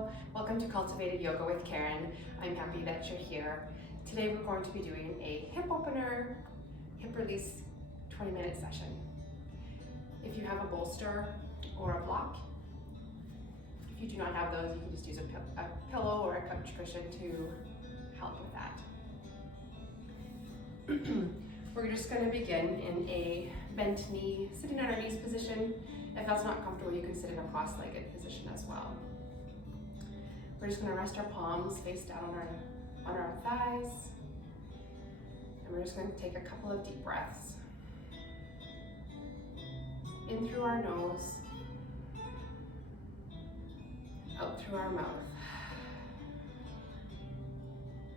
Hello, welcome to Cultivated Yoga with Karen. I'm happy that you're here. Today we're going to be doing a hip opener, hip release 20-minute session. If you have a bolster or a block, if you do not have those, you can just use a pillow or a couch cushion to help with that. We're just going to begin in a bent knee, sitting on our knees position. If that's not comfortable, you can sit in a cross-legged position as well. We're just going to rest our palms face down on our thighs. And we're just going to take a couple of deep breaths. In through our nose, out through our mouth.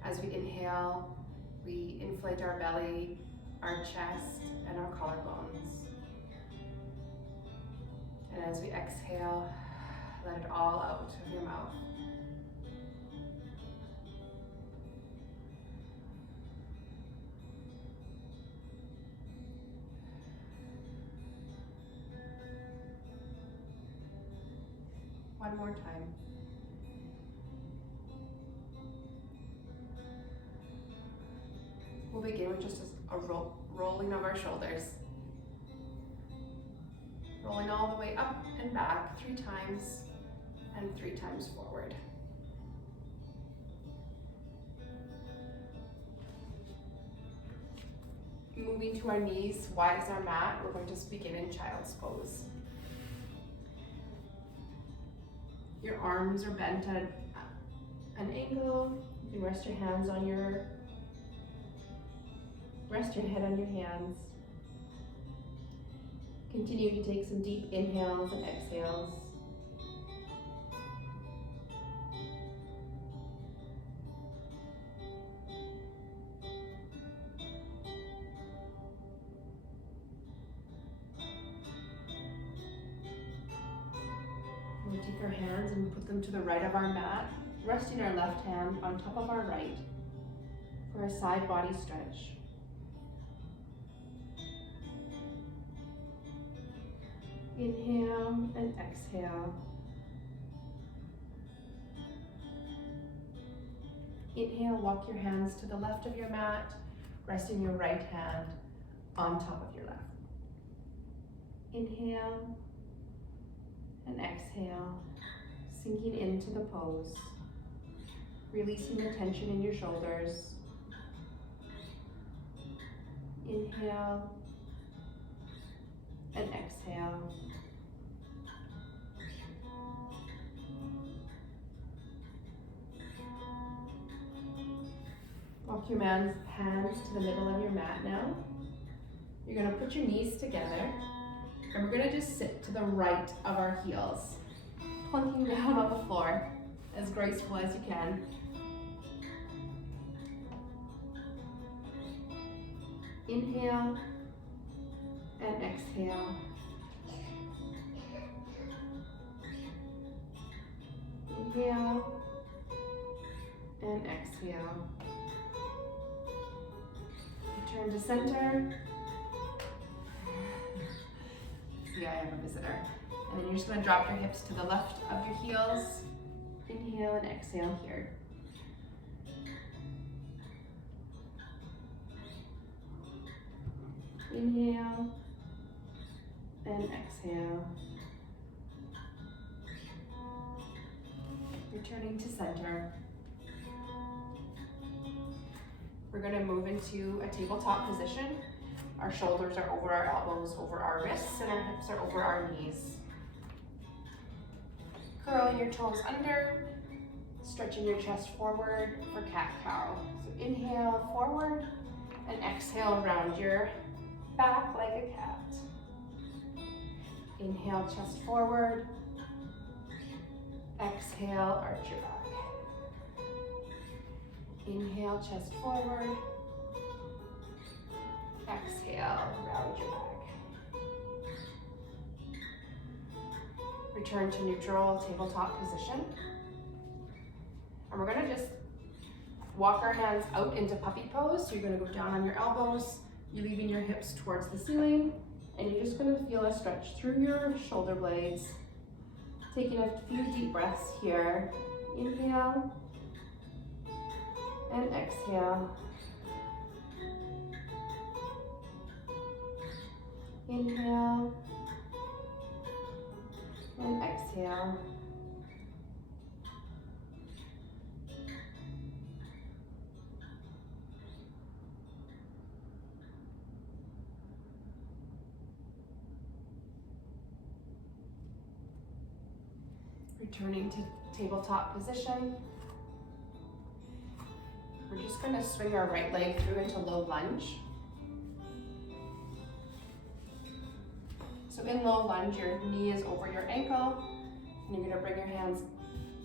As we inhale, we inflate our belly, our chest, and our collarbones. And as we exhale, let it all out of your mouth. One more time. We'll begin with just a rolling of our shoulders. Rolling all the way up and back 3 times and 3 times forward. Moving to our knees, wide as our mat, we're going to begin in child's pose. Your arms are bent at an angle. You can rest your head on your hands. Continue to take some deep inhales and exhales. We'll take our hands and put them to the right of our mat, resting our left hand on top of our right for a side body stretch. Inhale and exhale. Inhale, walk your hands to the left of your mat, resting your right hand on top of your left. Inhale and exhale, sinking into the pose, releasing the tension in your shoulders. Inhale and exhale. Walk your hands to the middle of your mat now. You're going to put your knees together, and we're going to just sit to the right of our heels, plunking down on the floor as graceful as you can. Inhale and exhale. Inhale and exhale. Return to center. See, I have a visitor. And then you're just going to drop your hips to the left of your heels. Inhale and exhale here. Inhale and exhale. Returning to center. We're going to move into a tabletop position. Our shoulders are over our elbows, over our wrists, and our hips are over our knees. Curl your toes under, stretching your chest forward for cat-cow. So inhale forward and exhale around your back like a cat. Inhale, chest forward. Exhale, arch your back. Inhale, chest forward. Exhale, round your back. Return to neutral tabletop position. And we're going to just walk our hands out into puppy pose. So you're going to go down on your elbows. You're leaving your hips towards the ceiling. And you're just going to feel a stretch through your shoulder blades. Taking a few deep breaths here. Inhale and exhale. Inhale and exhale. Returning to tabletop position. We're just going to swing our right leg through into low lunge. So in low lunge, your knee is over your ankle, and you're going to bring your hands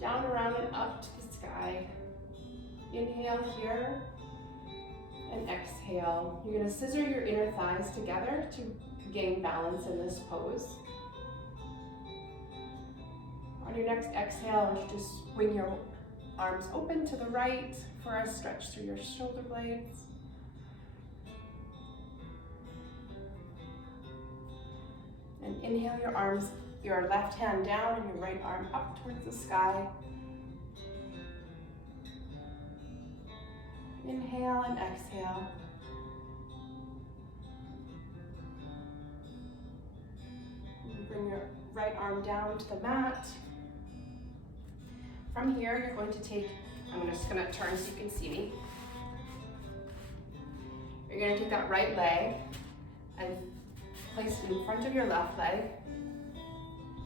down, around, and up to the sky. Inhale here, and exhale. You're going to scissor your inner thighs together to gain balance in this pose. On your next exhale, just swing your arms open to the right for a stretch through your shoulder blades. And inhale your arms, your left hand down and your right arm up towards the sky. Inhale and exhale. And bring your right arm down to the mat. From here, you're going to take, I'm just going to turn so you can see me. You're going to take that right leg and place it in front of your left leg,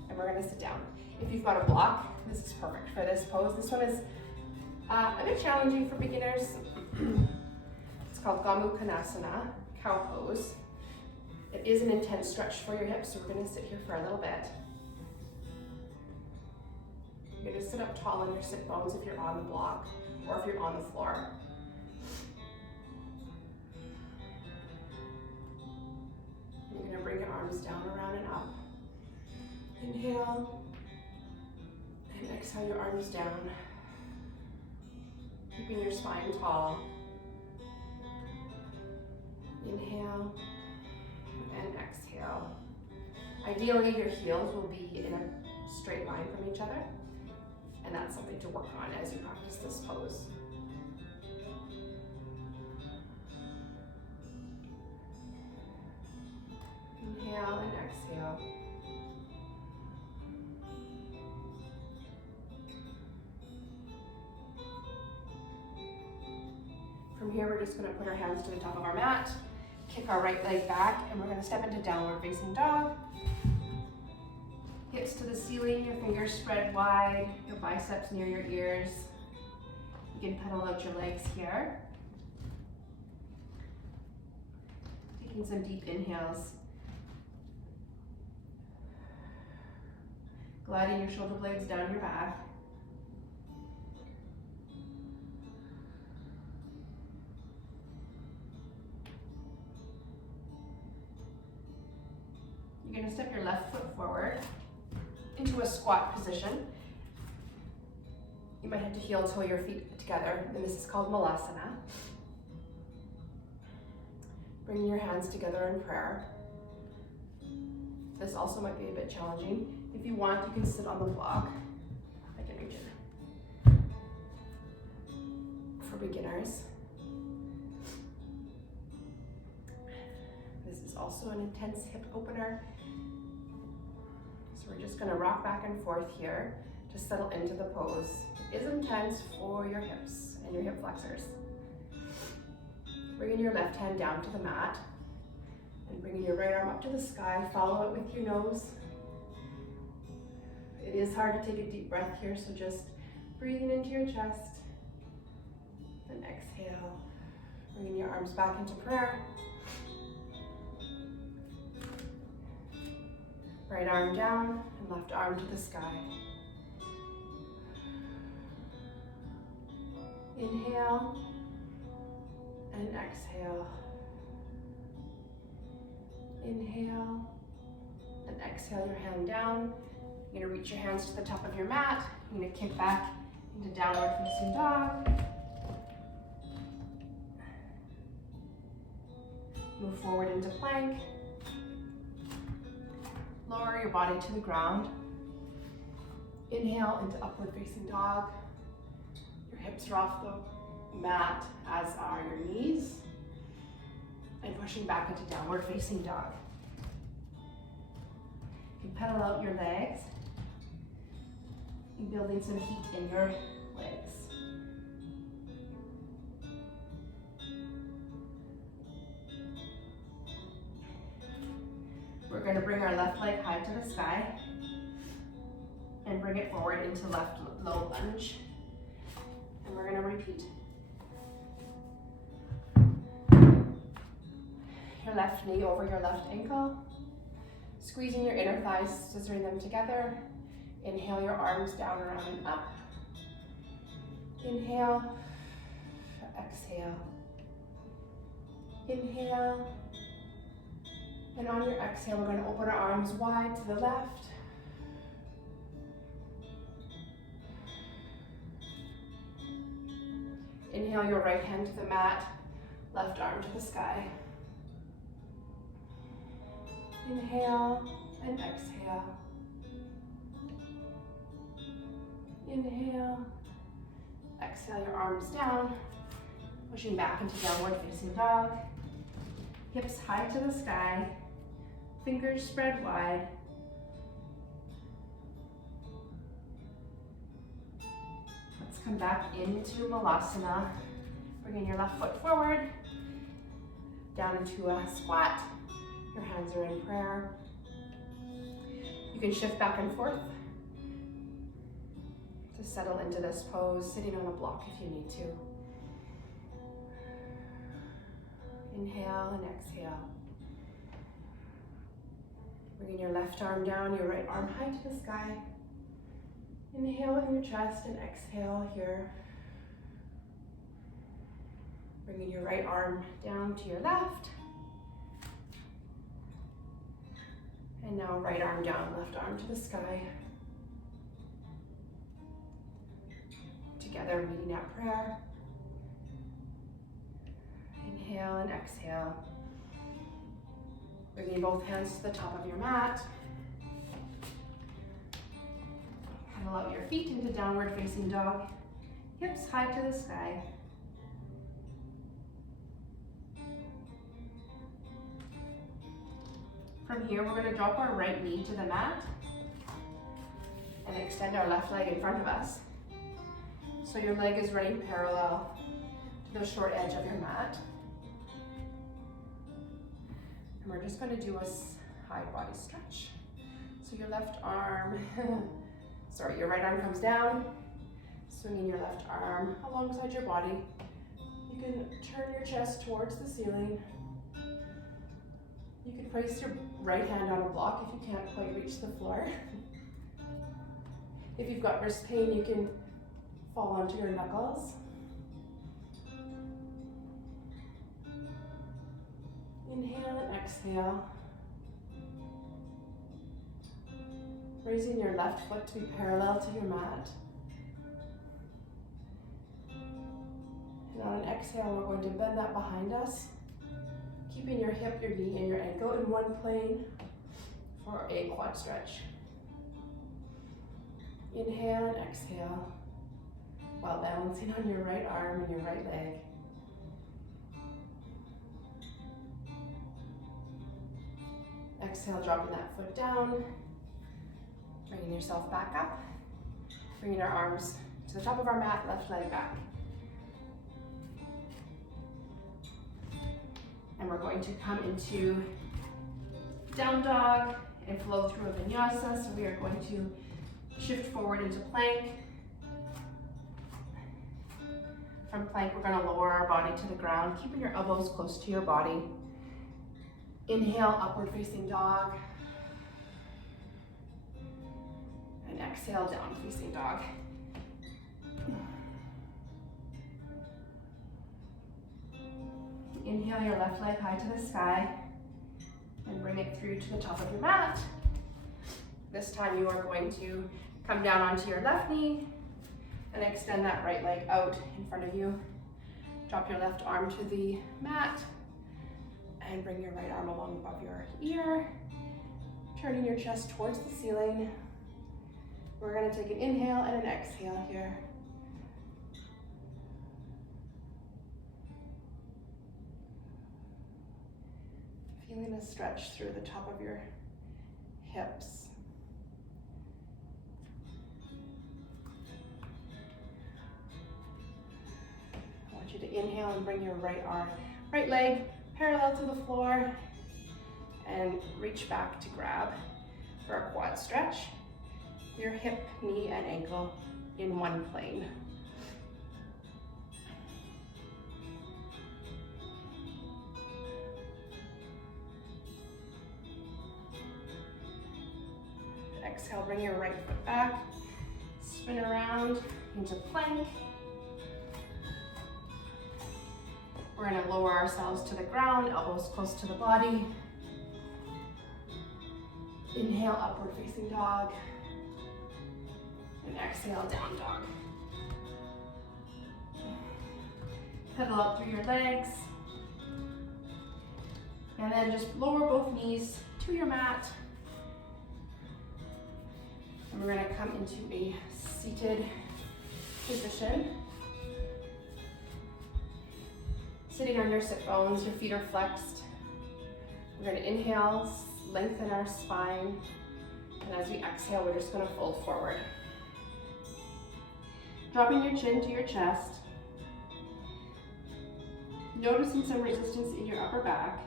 and we're going to sit down. If you've got a block, this is perfect for this pose. This one is a bit challenging for beginners. It's called Gomukhasana, cow pose. It is an intense stretch for your hips, so we're going to sit here for a little bit. You're going to sit up tall on your sit bones if you're on the block or if you're on the floor. You're going to bring your arms down, around, and up. Inhale, and exhale your arms down. Keeping your spine tall. Inhale, and exhale. Ideally, your heels will be in a straight line from each other, and that's something to work on as you practice this pose. Inhale and exhale. From here, we're just going to put our hands to the top of our mat, kick our right leg back, and we're going to step into downward facing dog. Hips to the ceiling, your fingers spread wide, your biceps near your ears. You can pedal out your legs here. Taking some deep inhales. Gliding your shoulder blades down your back. You're going to step your left foot forward into a squat position. You might have to heel toe your feet together, and this is called Malasana. Bring your hands together in prayer. This also might be a bit challenging. If you want, you can sit on the block. I can reach it. For beginners. This is also an intense hip opener. So we're just going to rock back and forth here to settle into the pose. It is intense for your hips and your hip flexors. Bringing your left hand down to the mat and bringing your right arm up to the sky. Follow it with your nose. It is hard to take a deep breath here, so just breathing into your chest and exhale. Bringing your arms back into prayer. Right arm down and left arm to the sky. Inhale and exhale. Inhale and exhale your hand down. You're going to reach your hands to the top of your mat. You're going to kick back into downward facing dog. Move forward into plank. Lower your body to the ground. Inhale into upward facing dog. Your hips are off the mat, as are your knees. And pushing back into downward facing dog. You can pedal out your legs and building some heat in your legs. We're going to bring our left leg high to the sky and bring it forward into left low lunge. And we're going to repeat. Your left knee over your left ankle. Squeezing your inner thighs, scissoring them together. Inhale your arms down, around, and up. Inhale. Exhale. Inhale. And on your exhale, we're going to open our arms wide to the left. Inhale your right hand to the mat, left arm to the sky. Inhale and exhale. Inhale. Exhale your arms down, pushing back into downward facing dog. Hips high to the sky, fingers spread wide. Let's come back into Malasana. Bringing your left foot forward, down into a squat. Your hands are in prayer. You can shift back and forth to settle into this pose, sitting on a block if you need to. Inhale and exhale. Bringing your left arm down, your right arm high to the sky. Inhale in your chest and exhale here. Bringing your right arm down to your left. And now right arm down, left arm to the sky. Together, meeting at prayer. Inhale and exhale. Bringing both hands to the top of your mat. Pedal out your feet into downward facing dog. Hips high to the sky. From here, we're going to drop our right knee to the mat and extend our left leg in front of us. So your leg is running parallel to the short edge of your mat. And we're just going to do a high body stretch. So your left arm, your right arm comes down, swinging your left arm alongside your body. You can turn your chest towards the ceiling. You can place your right hand on a block if you can't quite reach the floor. If you've got wrist pain, you can fall onto your knuckles. Inhale and exhale. Raising your left foot to be parallel to your mat. And on an exhale, we're going to bend that behind us, keeping your hip, your knee, and your ankle in one plane for a quad stretch. Inhale and exhale while balancing on your right arm and your right leg. Exhale, dropping that foot down, bringing yourself back up, bringing our arms to the top of our mat, left leg back. And we're going to come into down dog and flow through a vinyasa. So we are going to shift forward into plank. From plank, we're going to lower our body to the ground, keeping your elbows close to your body. Inhale, upward facing dog. And exhale, down facing dog. Inhale your left leg high to the sky and bring it through to the top of your mat. This time you are going to come down onto your left knee and extend that right leg out in front of you. Drop your left arm to the mat and bring your right arm along above your ear, turning your chest towards the ceiling. We're gonna take an inhale and an exhale here. Feeling a stretch through the top of your hips. I want you to inhale and bring your right leg parallel to the floor and reach back to grab for a quad stretch. Your hip, knee, and ankle in one plane. Exhale, bring your right foot back, spin around into plank. We're gonna lower ourselves to the ground, elbows close to the body. Inhale, upward facing dog. And exhale, down dog. Pedal up through your legs. And then just lower both knees to your mat. And we're gonna come into a seated position. Sitting on your sit bones, your feet are flexed. We're gonna inhale, lengthen our spine. And as we exhale, we're just gonna fold forward. Dropping your chin to your chest. Noticing some resistance in your upper back.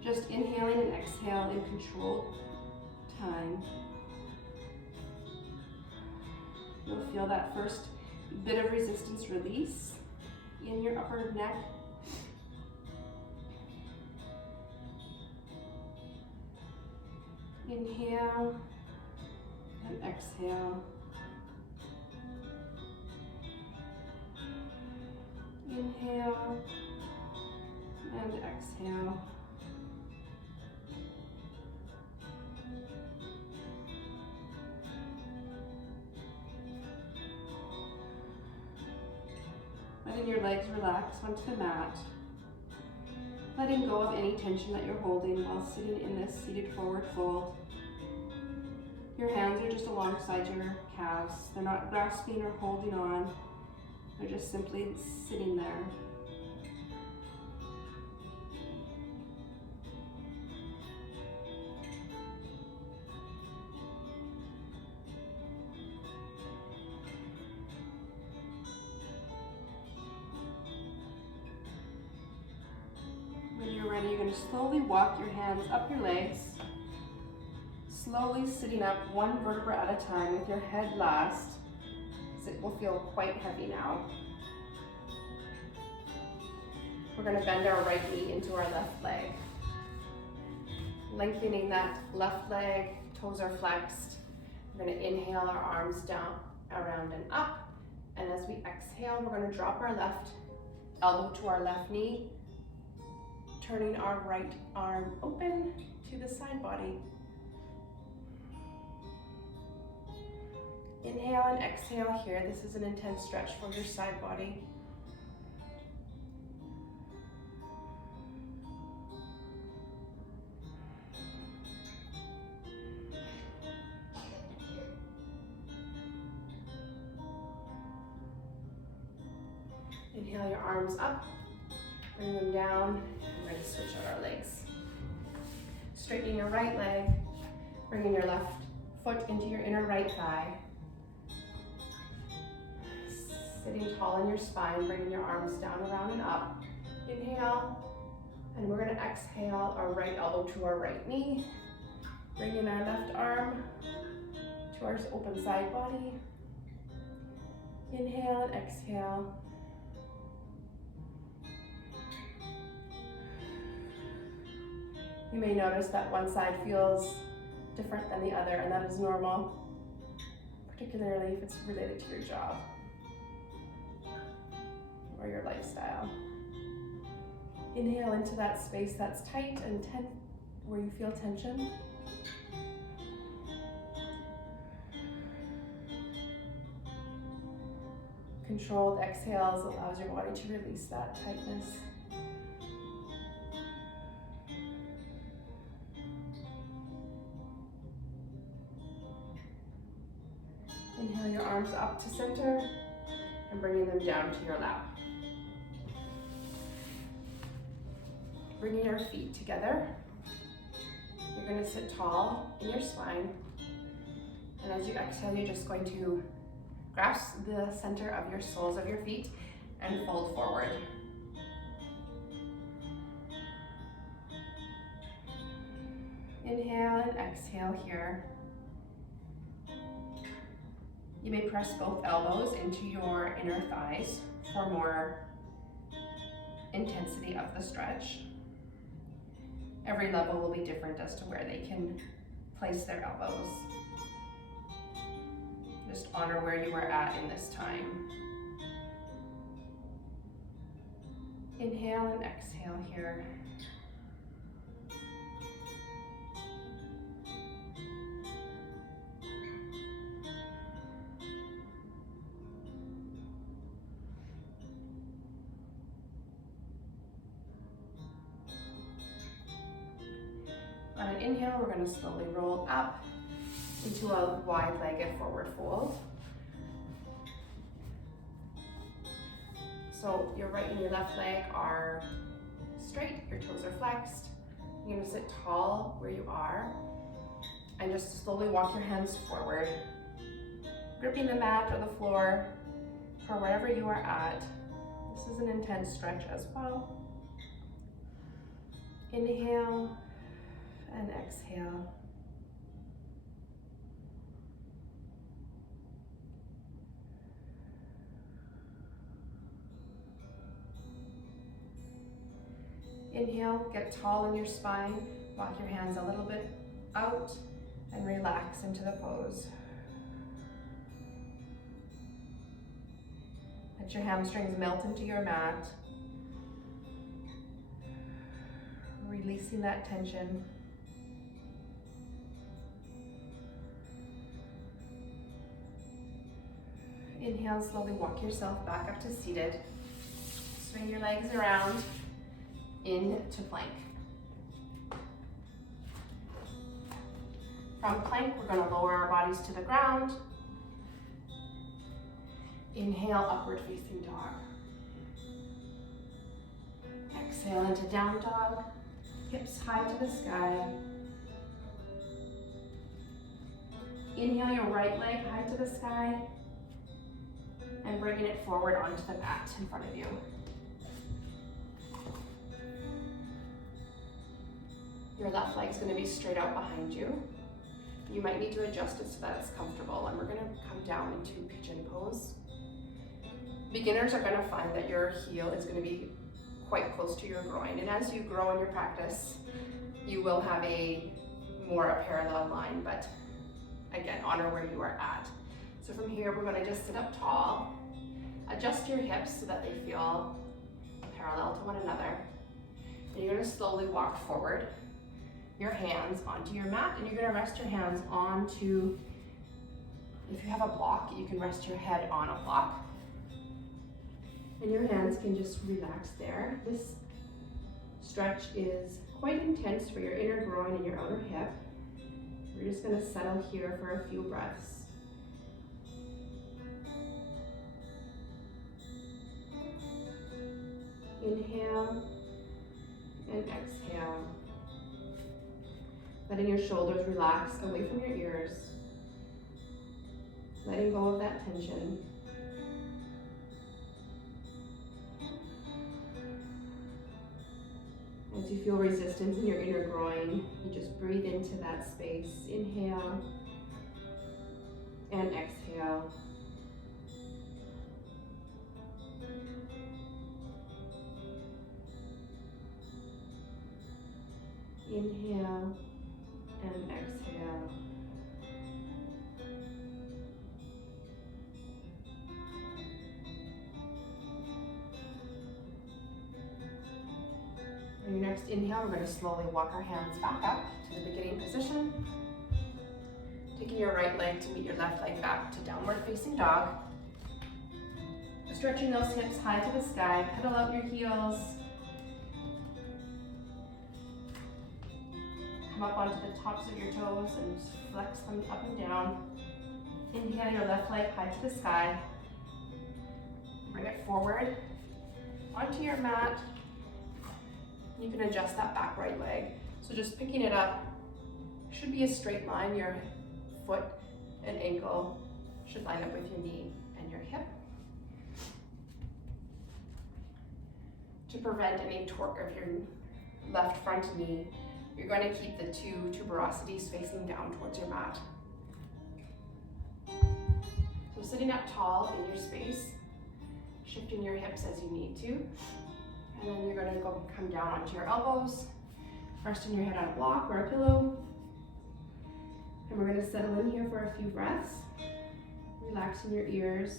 Just inhaling and exhale in controlled time. You'll feel that first bit of resistance release in your upper neck. Inhale and exhale. Inhale and exhale. Letting your legs relax onto the mat. Letting go of any tension that you're holding while sitting in this seated forward fold. Your hands are just alongside your calves. They're not grasping or holding on. They're just simply sitting there. When you're ready, you're going to slowly walk your hands up your legs, slowly sitting up one vertebra at a time with your head last. It will feel quite heavy now. We're going to bend our right knee into our left leg. Lengthening that left leg, toes are flexed. We're going to inhale our arms down, around and up. And as we exhale, we're going to drop our left elbow to our left knee, turning our right arm open to the side body. Inhale and exhale here. This is an intense stretch for your side body. Inhale your arms up, bring them down. We're going to switch out our legs. Straightening your right leg, bringing your left foot into your inner right thigh. Sitting tall in your spine, bringing your arms down, around, and up. Inhale, and we're going to exhale our right elbow to our right knee. Bringing our left arm to our open side body. Inhale and exhale. You may notice that one side feels different than the other, and that is normal, particularly if it's related to your job or your lifestyle. Inhale into that space that's tight and tense, where you feel tension. Controlled exhales allows your body to release that tightness. Exhale your arms up to center and bringing them down to your lap. Bringing your feet together. You're going to sit tall in your spine. And as you exhale, you're just going to grasp the center of your soles of your feet and fold forward. Inhale and exhale here. You may press both elbows into your inner thighs for more intensity of the stretch. Every level will be different as to where they can place their elbows. Just honor where you are at in this time. Inhale and exhale here. On an inhale, we're going to slowly roll up into a wide-legged forward fold. So your right and your left leg are straight, your toes are flexed. You're going to sit tall where you are and just slowly walk your hands forward, gripping the mat or the floor for wherever you are at. This is an intense stretch as well. Inhale and exhale. Inhale, get tall in your spine, walk your hands a little bit out and relax into the pose. Let your hamstrings melt into your mat, releasing that tension. Inhale, slowly walk yourself back up to seated. Swing your legs around into plank. From plank, we're going to lower our bodies to the ground. Inhale, upward facing dog. Exhale into down dog, hips high to the sky. Inhale your right leg high to the sky and bringing it forward onto the mat in front of you. Your left leg is going to be straight out behind you. You might need to adjust it so that it's comfortable, and we're going to come down into pigeon pose. Beginners are going to find that your heel is going to be quite close to your groin, and as you grow in your practice, you will have a parallel line, but again, honor where you are at. So from here, we're going to just sit up tall, adjust your hips so that they feel parallel to one another, and you're going to slowly walk forward, your hands onto your mat, and you're going to rest your hands onto, if you have a block, you can rest your head on a block. And your hands can just relax there. This stretch is quite intense for your inner groin and your outer hip. We're just going to settle here for a few breaths. Inhale and exhale. Letting your shoulders relax away from your ears. Letting go of that tension. As you feel resistance in your inner groin, you just breathe into that space. Inhale and exhale. Inhale and exhale. On your next inhale, we're going to slowly walk our hands back up to the beginning position. Taking your right leg to meet your left leg back to downward facing dog. Stretching those hips high to the sky, pedal out your heels. Come up onto the tops of your toes and flex them up and down. Inhale your left leg high to the sky. Bring it forward onto your mat. You can adjust that back right leg. So just picking it up, should be a straight line. Your foot and ankle should line up with your knee and your hip. To prevent any torque of your left front knee, you're going to keep the two tuberosities facing down towards your mat. So sitting up tall in your space, shifting your hips as you need to, and then you're going to come down onto your elbows, resting your head on a block or a pillow, and we're going to settle in here for a few breaths, relaxing your ears,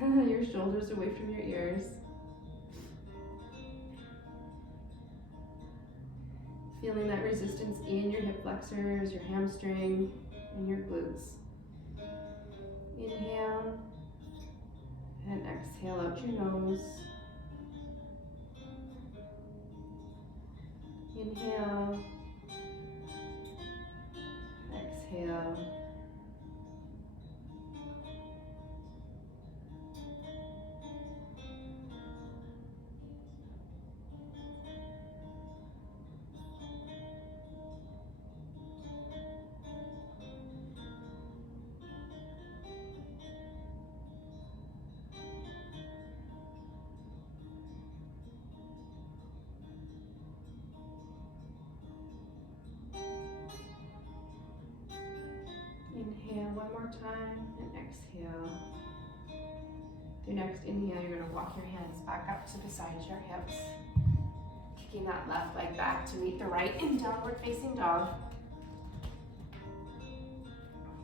your shoulders away from your ears. Feeling that resistance in your hip flexors, your hamstring, and your glutes. Inhale and exhale out your nose. Inhale, exhale. Inhale one more time and exhale. Your next inhale, you're going to walk your hands back up to beside your hips, kicking that left leg back to meet the right in downward facing dog.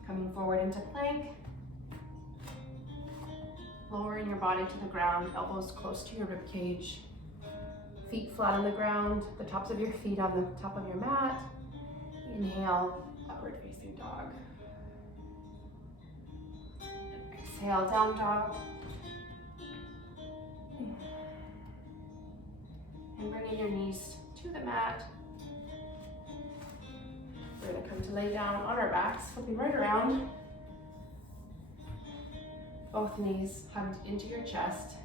Coming forward into plank, lowering your body to the ground, elbows close to your rib cage, feet flat on the ground, the tops of your feet on the top of your mat. Inhale, upward facing dog. Exhale, down dog. And bringing your knees to the mat. We're going to come to lay down on our backs, flipping right around. Both knees hugged into your chest.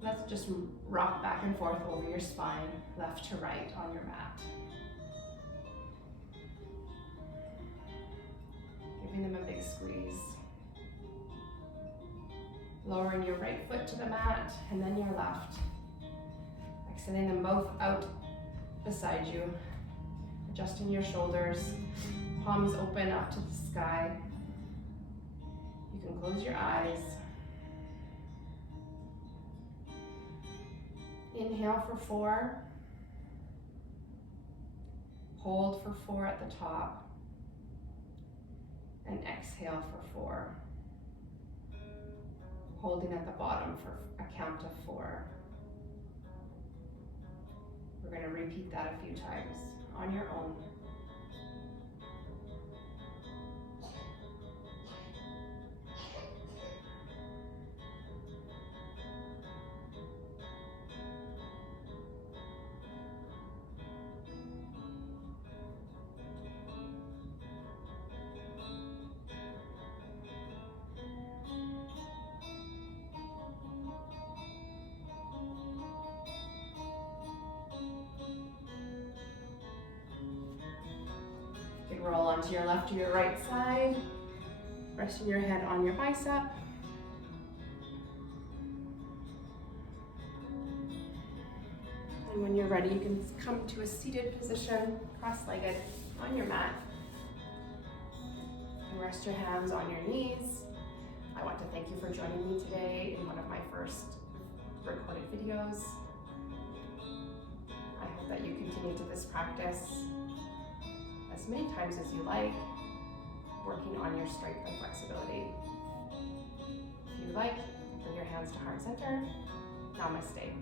Let's just rock back and forth over your spine, left to right on your mat. Giving them a big squeeze. Lowering your right foot to the mat and then your left. Extending them both out beside you. Adjusting your shoulders, palms open up to the sky. You can close your eyes. Inhale for 4. Hold for 4 at the top. And exhale for 4. Holding at the bottom for a count of 4. We're going to repeat that a few times on your own. Roll onto your left or your right side, resting your head on your bicep. And when you're ready, you can come to a seated position, cross-legged on your mat. And rest your hands on your knees. I want to thank you for joining me today in one of my first recorded videos. I hope that you continue to this practice as many times as you like, working on your strength and flexibility. If you like, bring your hands to heart center. Namaste.